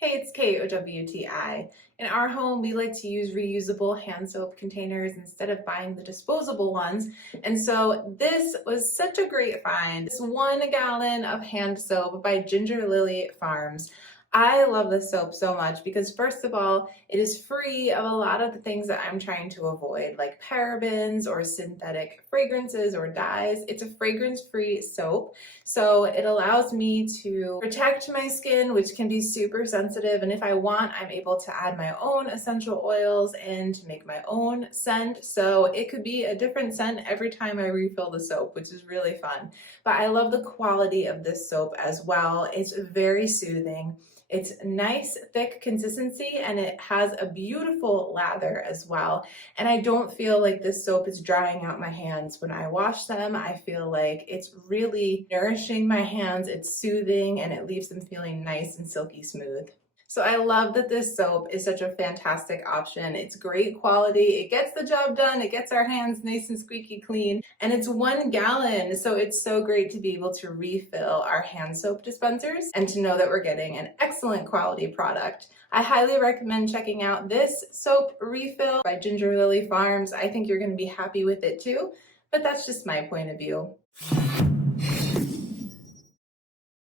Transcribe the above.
Hey, it's Kate, OWTI. In our home, we like to use reusable hand soap containers instead of buying the disposable ones. And so this was such a great find. It's 1 gallon of hand soap by Lily Farms. I love this soap so much because first of all, it is free of a lot of the things that I'm trying to avoid, like parabens or synthetic fragrances or dyes. It's a fragrance-free soap. So it allows me to protect my skin, which can be super sensitive. And if I want, I'm able to add my own essential oils and to make my own scent. So it could be a different scent every time I refill the soap, which is really fun. But I love the quality of this soap as well. It's very soothing. It's nice, thick consistency, and it has a beautiful lather as well. And I don't feel like this soap is drying out my hands when I wash them. I feel like it's really nourishing my hands, it's soothing, and it leaves them feeling nice and silky smooth. So I love that this soap is such a fantastic option. It's great quality, it gets the job done, it gets our hands nice and squeaky clean, and it's 1 gallon, so it's so great to be able to refill our hand soap dispensers and to know that we're getting an excellent quality product. I highly recommend checking out this soap refill by Lily Farms. I think you're going to be happy with it too, but that's just my point of view.